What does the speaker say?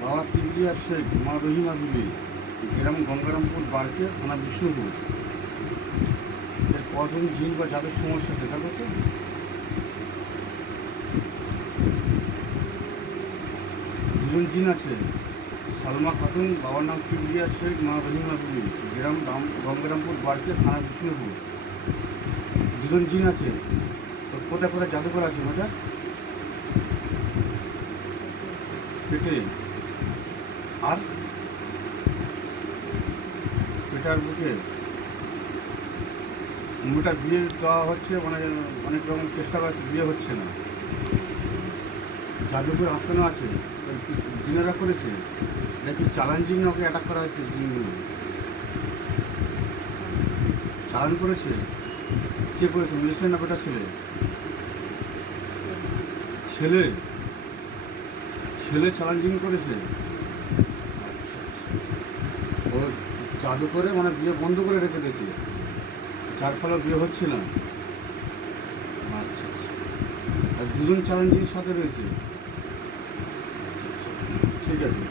বাবা কিবরিয়া শেখ, মা রহিমা বিবি, গ্রাম গঙ্গারামপুর, বারকে, থানা বিষ্ণুপুর। এর কজন জিন বা যাদের সমস্যা আছে দেখো তো। দুজন জিন আছে। সালমা খাতুন, বাবার নাম কিবরিয়া শেখ, মা রহিমা বিবি, গ্রাম গঙ্গারামপুর, বারকে, থানা বিষ্ণুপুর। দুজন জিন আছে। তো কোথায় কোথায় জাদুঘর আছে মজা? পেটে আর পেটার বুকে। মেয়েটার বিয়ে দেওয়া হচ্ছে, মানে অনেক রকম চেষ্টা করছে, বিয়ে হচ্ছে না। জাদুঘর আটকানো আছে, জিনেরা করেছে নাকি? চালান জিন ওকে অ্যাটাক করা হয়েছে, জিনগুলো চালান করেছে। কে করেছে, মেয়েছে না বেটা ছেলে? ছেলে ছেলে চালান জিন করেছে। আচ্ছা আচ্ছা। ও জাদু করে মানে বিয়ে বন্ধ করে রেখে দিয়েছে, যার ফলে বিয়ে হচ্ছে না। আচ্ছা আচ্ছা। আর দুজন চালান জিনের সাথে রয়েছে। আচ্ছা আচ্ছা, ঠিক আছে।